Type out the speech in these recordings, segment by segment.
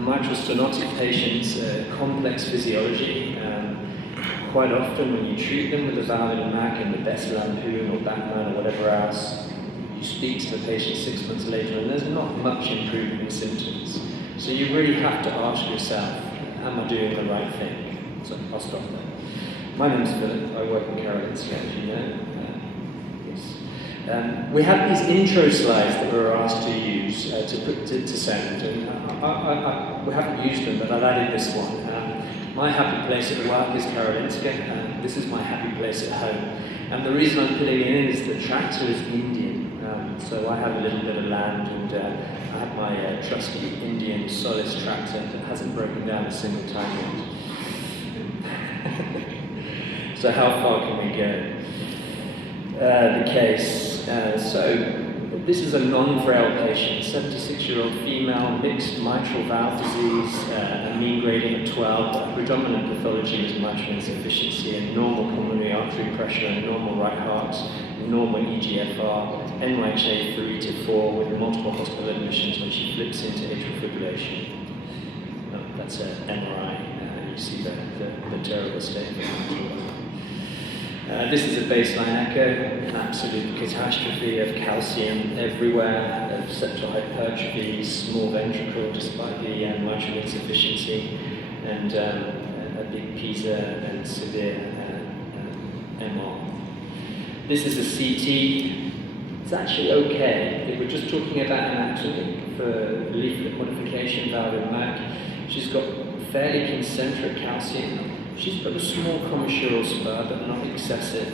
Mitral stenotic patients, complex physiology. Quite often when you treat them with a valve in the MAC and the best lampoon or Batman or whatever else, you speak to the patient 6 months later and there's not much improvement in symptoms. So you really have to ask yourself, am I doing the right thing? So I'll stop there. My name's Philip, I work in Karolinska, as you know. We have these intro slides that we were asked to use, to send, and we haven't used them, but I've added this one. My happy place at work is Karolinska, and this is my happy place at home. And the reason I'm putting it in is the tractor is Indian, so I have a little bit of land, and I have my trusty Indian Solis tractor that hasn't broken down a single time yet. So how far can we go? The case. So this is a non-frail patient, 76-year-old female, mixed mitral valve disease, a mean gradient of 12. Predominant pathology is mitral insufficiency and normal pulmonary artery pressure and normal right heart, normal EGFR, NYHA 3 to 4 with multiple hospital admissions when she flips into atrial fibrillation. No, that's an MRI. You see the terrible state of the mitral. This is a baseline echo, an absolute catastrophe of calcium everywhere, of septal hypertrophy, small ventricle despite the mitral insufficiency, and a big PISA and severe MR. This is a CT. It's actually okay. If we're just talking about anatomy for leaflet modification, valve in MAC, she's got fairly concentric calcium. She's got a small commissural spur, but not excessive.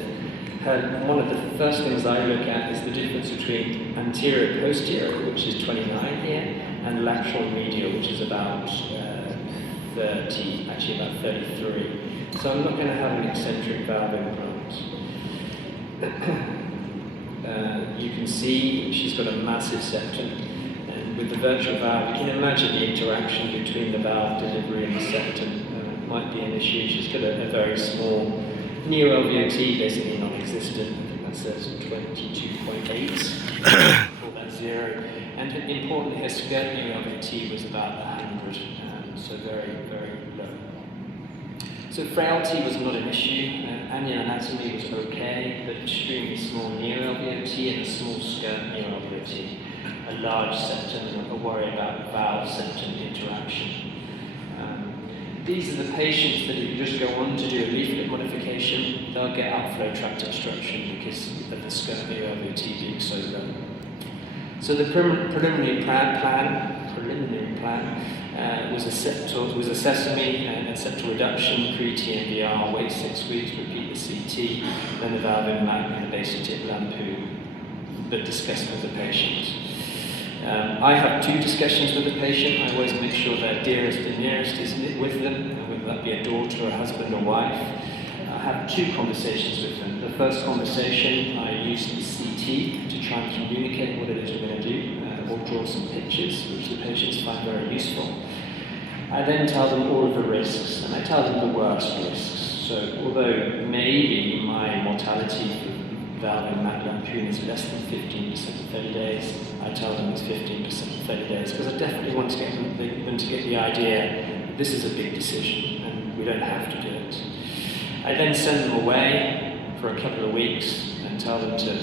One of the first things I look at is the difference between anterior-posterior, which is 29 here, and lateral-medial, which is about 30, actually about 33. So I'm not going to have an eccentric valve implant. You can see she's got a massive septum. And with the virtual valve, you can imagine the interaction between the valve delivery and the septum. Might be an issue. She's got a very small neo-LVOT, basically non-existent. I think that says 22.8 for that 0. And importantly, her skirt neo-LVOT was about 100, so very, very low. So frailty was not an issue. Annual anatomy was okay, but extremely small neo-LVOT and a small skirt neo-LVOT. A large septum, a worry about valve-septum interaction. These are the patients that if you just go on to do a leaflet modification, they'll get outflow tract obstruction because of the skirt LVOT being so low. So the preliminary plan was a Sesame and a septal reduction, pre-TMVR, wait 6 weeks, repeat the CT, then the valve in MAC and the basic tip lampoon, but discussed with the patient. I have 2 discussions with the patient. I always make sure their dearest and nearest is with them, whether that be a daughter, a husband, or wife. I have 2 conversations with them. The first conversation, I use the CT to try and communicate what it is we're going to do, or draw some pictures, which the patients find very useful. I then tell them all of the risks, and I tell them the worst risks. So although maybe my mortality for valve and MAC lampoon is less than 15% in 30 days, I tell them it's 15% in 30 days, because I definitely want to get them to get the idea that this is a big decision and we don't have to do it. I then send them away for a couple of weeks and tell them to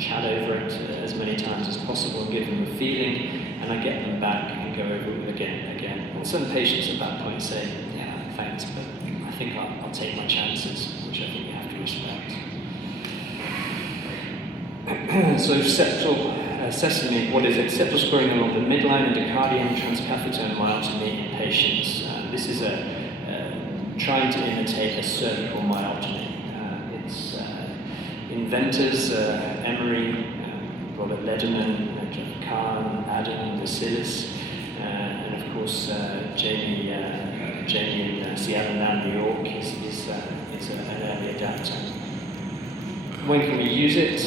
chat over it as many times as possible and give them a feeling, and I get them back and go over it again and again. And some patients at that point say, yeah, thanks, but I think I'll take my chances, which I think you have to respect. So Sesame, what is it? Septal scoring along the midline, endocardium, transcatheter myotomy in patients. This is trying to imitate a cervical myotomy. It's inventors, Emery, Robert Lederman, Jeff Kahn, Adam, Vasilis, and of course Jamie in Seattle, now New York, is an early adapter. When can we use it?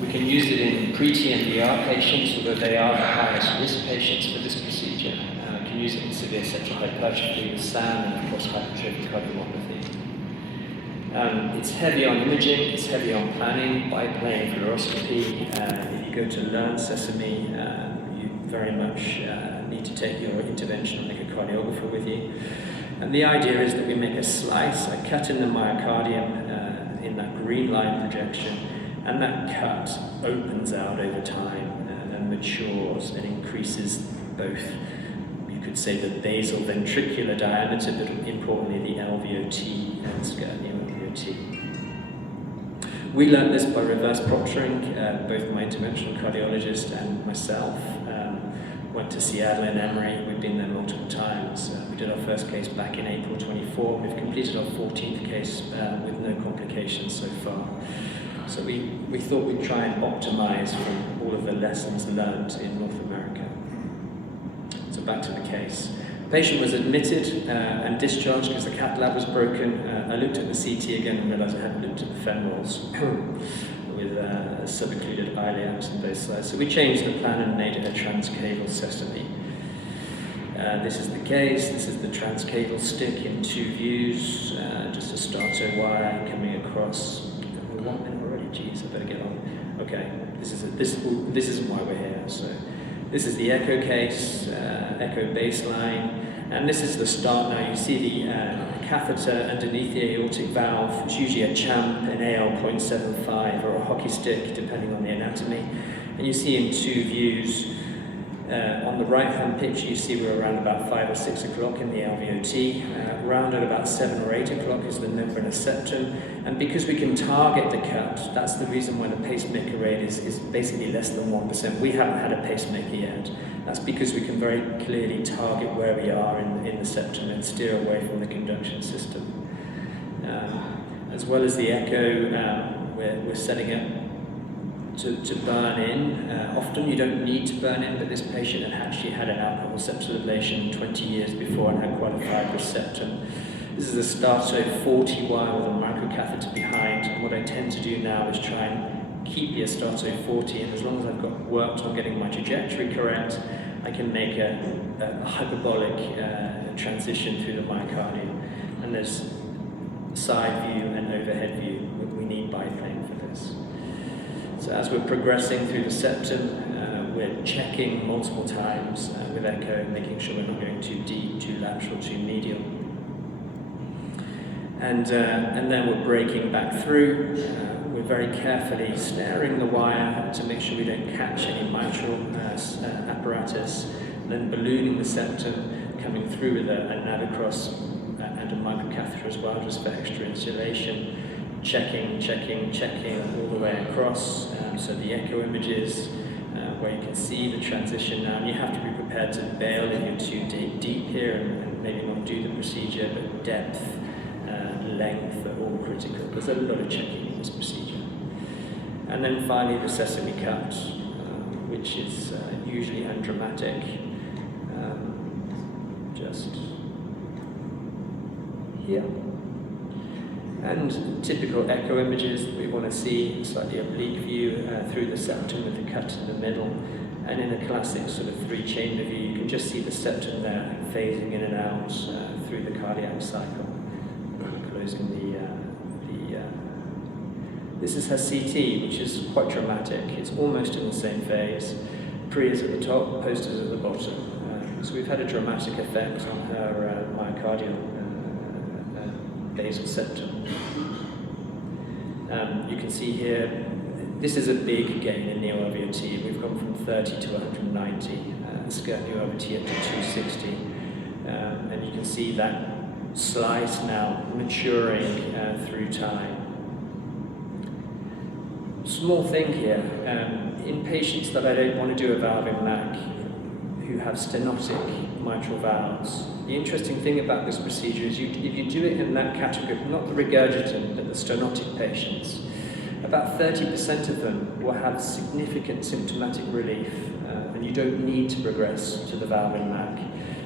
We can use it in pre-TMVR patients, although they are the highest risk patients for this procedure. We can use it in severe septal hypertrophy with SAM and of course hypertrophic cardiomyopathy. It's heavy on imaging, it's heavy on planning, biplane fluoroscopy. If you go to learn Sesame, you very much need to take take your interventional echocardiographer with you. And the idea is that we make a slice, a cut in the myocardium in that green line projection, and that cut opens out over time and matures and increases both, you could say, the basal ventricular diameter, but importantly the LVOT and skirt-LVOT. We learned this by reverse proctoring. Both my interventional cardiologist and myself went to Seattle and Emory. We've been there multiple times. We did our first case back in April 24. We've completed our 14th case with no complications so far. So we thought we'd try and optimize from all of the lessons learned in North America. So back to the case. The patient was admitted and discharged because the cath lab was broken. I looked at the CT again and realized I hadn't looked at the femorals with suboccluded iliacs on both sides. So we changed the plan and made it a transcaval Sesame. This is the case. This is the transcaval stick in 2 views. Just a starter wire coming across. 1 minute already. Geez, I better get on. Okay, this isn't why we're here. So this is the echo case, echo baseline, and this is the start now. You see the catheter underneath the aortic valve. It's usually a champ, an AL 0.75, or a hockey stick, depending on the anatomy. And you see in 2 views. On the right-hand picture, you see we're around about 5 or 6 o'clock in the LVOT. Around at about 7 or 8 o'clock is the membranous septum. And because we can target the cut, that's the reason why the pacemaker rate is basically less than 1%. We haven't had a pacemaker yet. That's because we can very clearly target where we are in the septum and steer away from the conduction system. As well as the echo, we're setting up to burn in. Often you don't need to burn in, but this patient had actually had an alcohol septal ablation 20 years before and had quite a fibrous septum. This is a Stato 40 wire with a microcatheter behind, and what I tend to do now is try and keep the Stato 40, and as long as I've worked on getting my trajectory correct, I can make a hyperbolic transition through the myocardium. And there's side view and overhead view. We need biplane for this. So as we're progressing through the septum, we're checking multiple times with echo, making sure we're not going too deep, too lateral, too medial. And then we're breaking back through. We're very carefully snaring the wire to make sure we don't catch any mitral apparatus, then ballooning the septum, coming through with a navicross and a microcatheter as well, just for extra insulation. Checking all the way across. So the echo images, where you can see the transition now, and you have to be prepared to bail if you're too deep here and maybe not do the procedure, but depth, length are all critical. There's a lot of checking in this procedure. And then finally the Sesame cut, which is usually undramatic. Just here. And typical echo images that we want to see, slightly oblique view through the septum with the cut in the middle. And in a classic sort of 3-chamber view, you can just see the septum there phasing in and out through the cardiac cycle. Closing this is her CT, which is quite dramatic. It's almost in the same phase. Pre is at the top, post is at the bottom. So we've had a dramatic effect on her myocardial basal septum. You can see here, this is a big gain in neo-LVOT. We've gone from 30 to 190, skirt neo-LVOT up to 260. And you can see that slice now maturing through time. Small thing here, in patients that I don't want to do a valve in MAC who have stenotic mitral valves, the interesting thing about this procedure is if you do it in that category, not the regurgitant, but the stenotic patients, about 30% of them will have significant symptomatic relief, and you don't need to progress to the valve in MAC.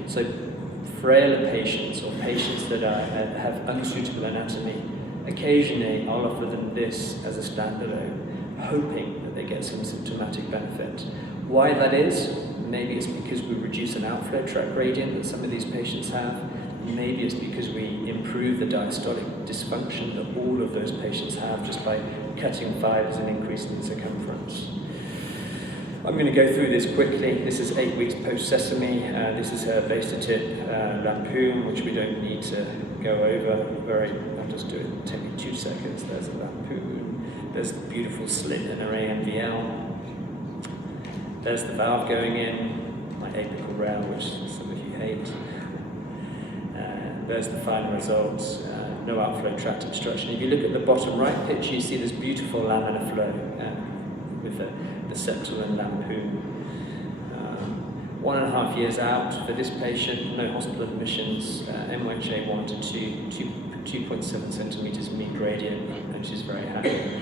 So frailer patients or patients that have unsuitable anatomy, occasionally I'll offer them this as a standalone, hoping that they get some symptomatic benefit. Why that is? Maybe it's because we reduce an outflow tract gradient that some of these patients have. Maybe it's because we improve the diastolic dysfunction that all of those patients have just by cutting fibers and increasing the circumference. I'm going to go through this quickly. This is 8 weeks post-Sesame. This is her base to tip lampoon, which we don't need to go over. I'll just do it, take me 2 seconds. There's a lampoon. There's the beautiful slit in her AMVL. There's the valve going in, my apical rail, which some of you hate. There's the final results, no outflow tract obstruction. If you look at the bottom right picture, you see this beautiful laminar flow with the septal and lampoon. 1.5 years out for this patient, no hospital admissions, MWHA 1 to 2.7 centimeters mean gradient, and she's very happy.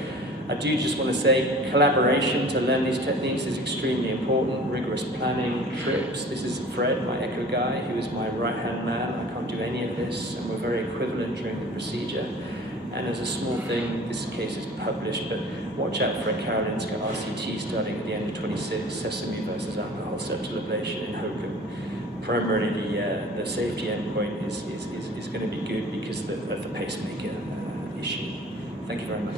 I do just want to say collaboration to learn these techniques is extremely important. Rigorous planning, trips. This is Fred, my echo guy, who is my right-hand man. I can't do any of this, and we're very equivalent during the procedure. And as a small thing, this case is published, but watch out for a Karolinska RCT starting at the end of 26, Sesame versus alcohol septal ablation in HOCM. Primarily, the safety endpoint is going to be good because of the pacemaker issue. Thank you very much.